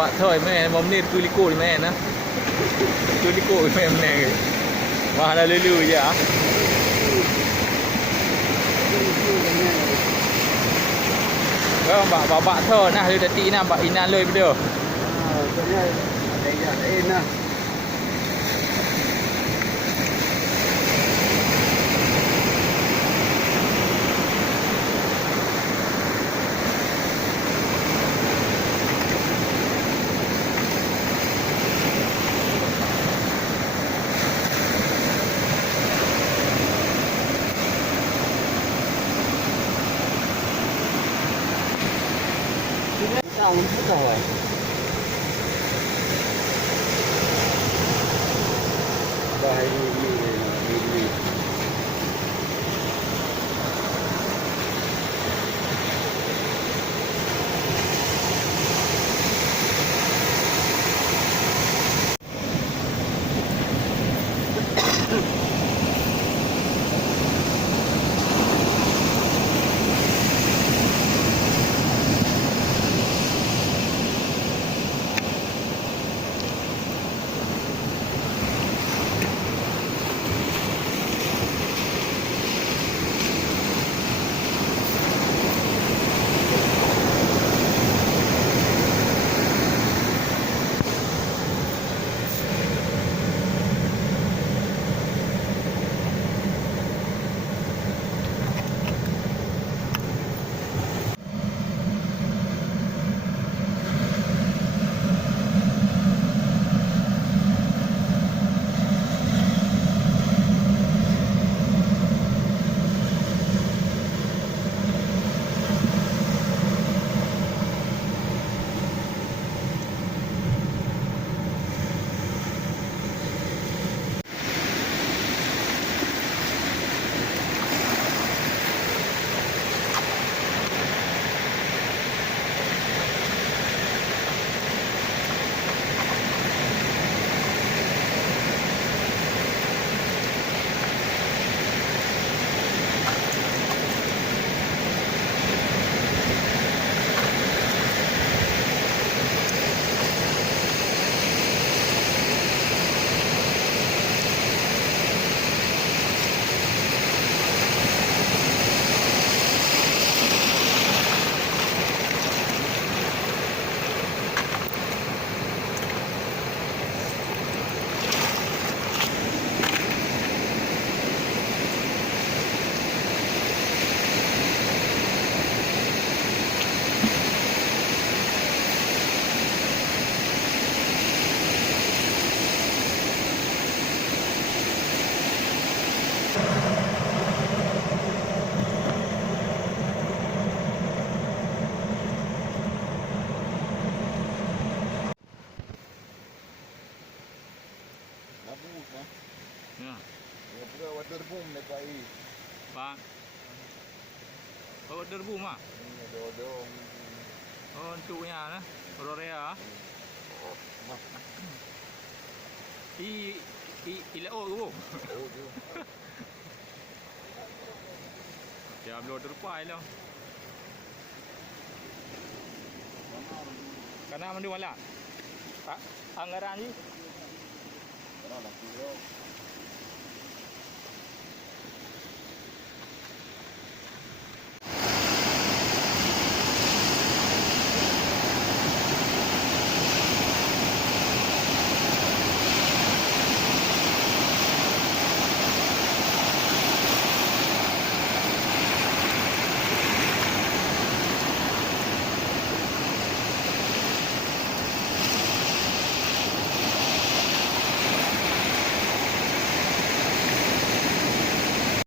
bapak thôi mấy em bấm nít tôi đi cô mấy em á tôi đi cô mấy em này mà là lư vậy hả vâng bapak thôi nah dia tadi nampak inan loi benda Maksudnya ada yang lah. Tahu sudah weh. Dah ini. ya Dia water boom dekat air. pak oh derbu mah Ini dodong. oh untuknya nah Rorea ila oh tu Oh tu. ya belum terpai lah karena mandu malah anggaran ni Kalau nak kira